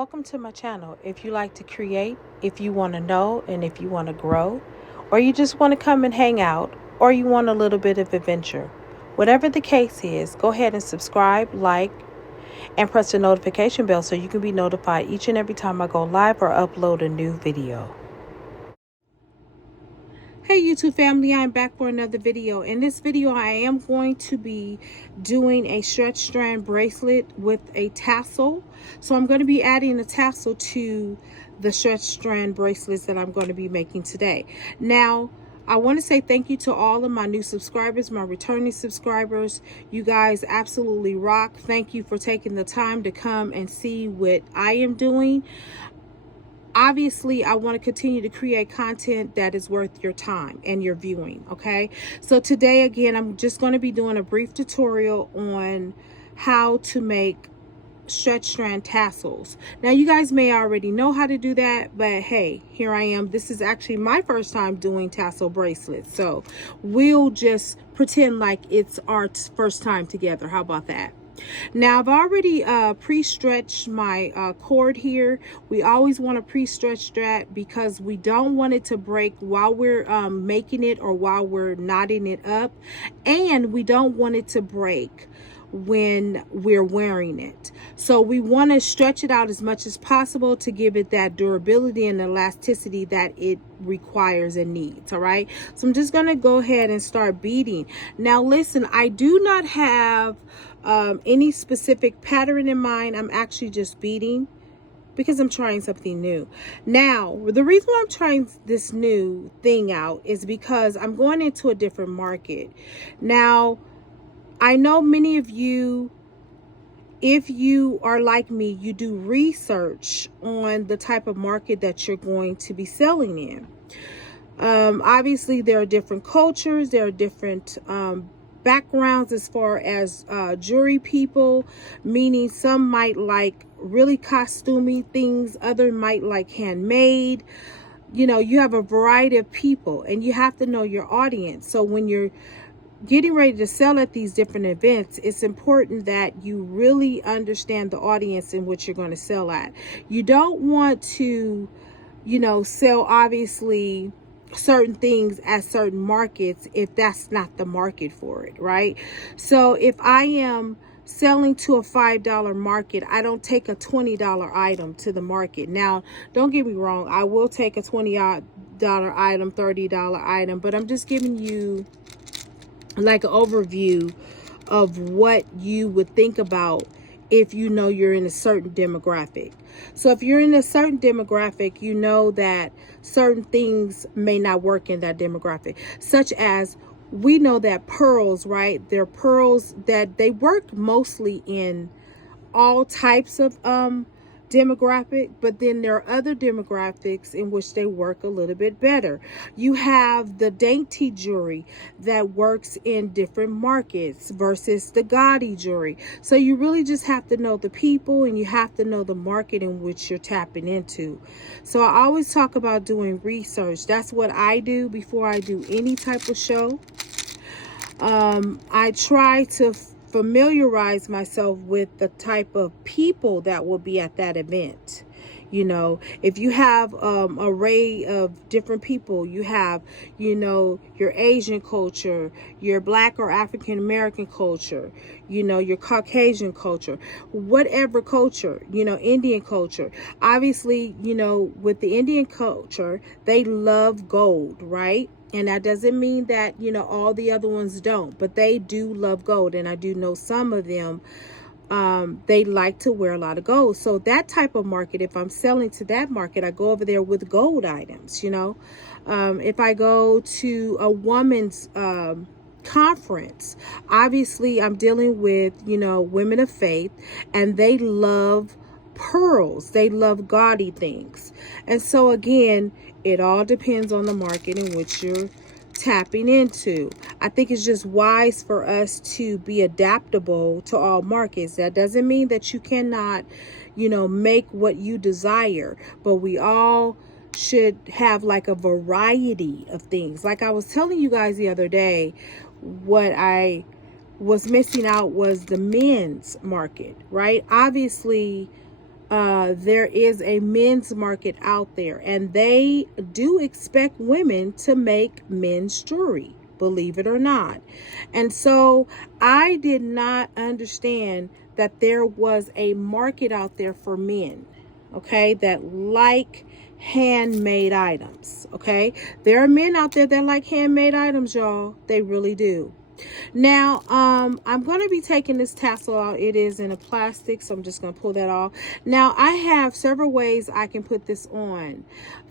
Welcome to my channel. If you like to create, if you want to know, and if you want to grow, or you just want to come and hang out, or you want a little bit of adventure, whatever the case is, go ahead and subscribe, like, and press the notification bell so you can be notified each and every time I go live or upload a new video. Hey YouTube family, I'm back for another video. In this video, I am going to be doing a stretch strand bracelet with a tassel. So I'm going to be adding a tassel to the stretch strand bracelets that I'm going to be making today. Now, I want to say thank you to all of my new subscribers, my returning subscribers. You guys absolutely rock. Thank you for taking the time to come and see what I am doing. Obviously, I want to continue to create content that is worth your time and your viewing, okay? So today, again, I'm just going to be doing a brief tutorial on how to make stretch strand tassels. Now, you guys may already know how to do that, but hey, here I am. This is actually my first time doing tassel bracelets, so we'll just pretend like it's our first time together. How about that? Now, I've already pre-stretched my cord here. We always want to pre-stretch that because we don't want it to break while we're making it or while we're knotting it up. And we don't want it to break when we're wearing it. So we want to stretch it out as much as possible to give it that durability and elasticity that it requires and needs. All right, so I'm just going to go ahead and start beading. Now listen, I do not have any specific pattern in mind. I'm actually just beading because I'm trying something new. Now, the reason why I'm trying this new thing out is because I'm going into a different market. Now, I know many of you, if you are like me, you do research on the type of market that you're going to be selling in. Obviously, there are different cultures, there are different backgrounds as far as jewelry people, meaning some might like really costumey things, other might like handmade. You know, you have a variety of people and you have to know your audience. So when you're getting ready to sell at these different events, it's important that you really understand the audience in which you're going to sell at. You don't want to, you know, sell obviously certain things at certain markets if that's not the market for it, right? So if I am selling to a $5 market, I don't take a $20 item to the market. Now, don't get me wrong, I will take a $20 item, $30 item, but I'm just giving you like an overview of what you would think about if you know you're in a certain demographic. So if you're in a certain demographic, you know that certain things may not work in that demographic, such as we know that pearls, right? They're pearls that they work mostly in all types of demographic, but then there are other demographics in which they work a little bit better. You have the dainty jewelry that works in different markets versus the gaudy jewelry. So you really just have to know the people and you have to know the market in which you're tapping into. So I always talk about doing research. That's what I do before I do any type of show. I try to familiarize myself with the type of people that will be at that event. You know, if you have array of different people, you have, you know, your Asian culture, your Black or African American culture, you know, your Caucasian culture, whatever culture, you know, Indian culture. Obviously, you know, with the Indian culture, they love gold, right? And that doesn't mean that, you know, all the other ones don't, but they do love gold. And I do know some of them, they like to wear a lot of gold. So that type of market, if I'm selling to that market, I go over there with gold items, you know. If I go to a woman's conference, obviously I'm dealing with, you know, women of faith, and they love pearls. They love gaudy things. And so again, it all depends on the market in which you're tapping into. I think it's just wise for us to be adaptable to all markets. That doesn't mean that you cannot, you know, make what you desire, but we all should have like a variety of things. Like I was telling you guys the other day, what I was missing out was the men's market, right? Obviously, there is a men's market out there, and they do expect women to make men's jewelry, believe it or not. And so I did not understand that there was a market out there for men, okay, that like handmade items. Okay, there are men out there that like handmade items, y'all. They really do. Now, I'm going to be taking this tassel out. It is in a plastic, so I'm just going to pull that off. Now, I have several ways I can put this on.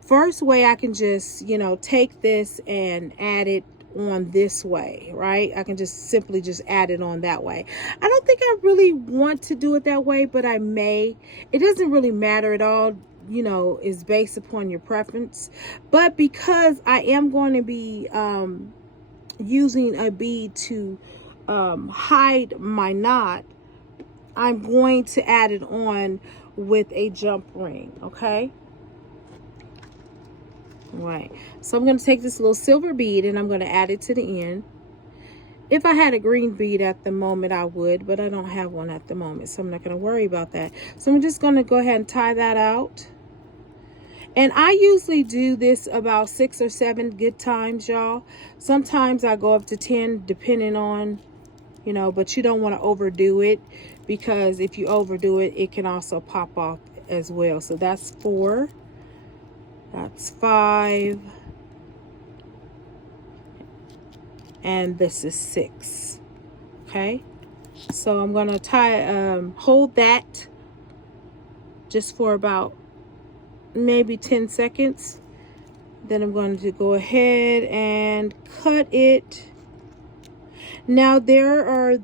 First way, I can just, take this and add it on this way, right? I can just simply just add it on that way. I don't think I really want to do it that way, but I may. It doesn't really matter at all. Is based upon your preference. But because I am going to be using a bead to hide my knot, I'm going to add it on with a jump ring. Okay. All right. So I'm going to take this little silver bead and I'm going to add it to the end. If I had a green bead at the moment, I would, but I don't have one at the moment, so I'm not going to worry about that. So I'm just going to go ahead and tie that out. And I usually do this about 6 or 7 good times, y'all. Sometimes I go up to 10, depending on, but you don't want to overdo it, because if you overdo it, it can also pop off as well. So that's 4. That's 5. And this is 6. Okay. So I'm going to hold that just for about maybe 10 seconds. Then I'm going to go ahead and cut it. Now, there are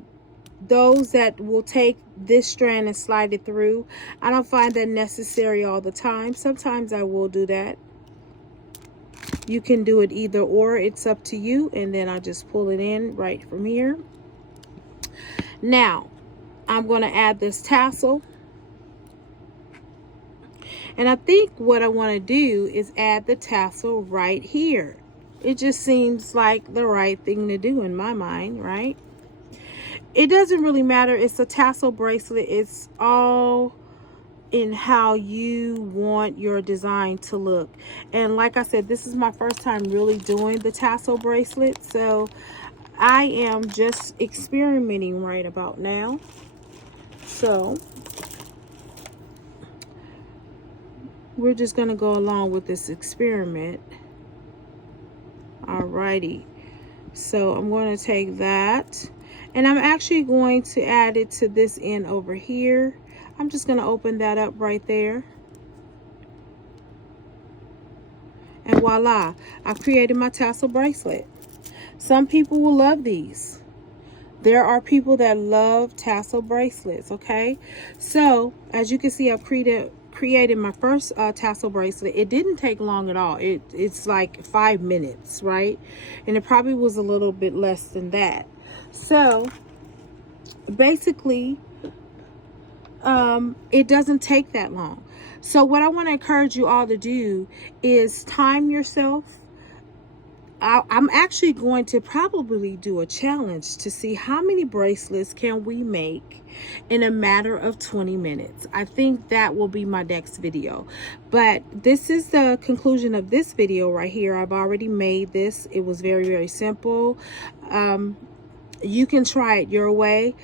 those that will take this strand and slide it through. I don't find that necessary all the time. Sometimes I will do that. You can do it either or, it's up to you. And then I just pull it in right from here. Now, I'm going to add this tassel. And I think what I want to do is add the tassel right here. It just seems like the right thing to do in my mind, right? It doesn't really matter. It's a tassel bracelet. It's all in how you want your design to look. And like I said, this is my first time really doing the tassel bracelet. So I am just experimenting right about now. So we're just going to go along with this experiment. Alrighty. So I'm going to take that, and I'm actually going to add it to this end over here. I'm just going to open that up right there. And voila, I've created my tassel bracelet. Some people will love these. There are people that love tassel bracelets, okay? So, as you can see, I've created my first tassel bracelet. It didn't take long at all. It's like 5 minutes, right? And it probably was a little bit less than that. So, basically, it doesn't take that long. So what I want to encourage you all to do is time yourself. I'm actually going to probably do a challenge to see how many bracelets can we make in a matter of 20 minutes. I think that will be my next video. But this is the conclusion of this video right here. I've already made this. It was very, very simple. You can try it your way.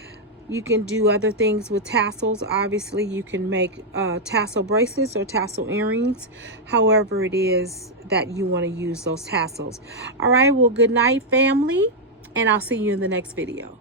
You can do other things with tassels. Obviously, you can make tassel bracelets or tassel earrings, however it is that you want to use those tassels. All right, well, good night, family, and I'll see you in the next video.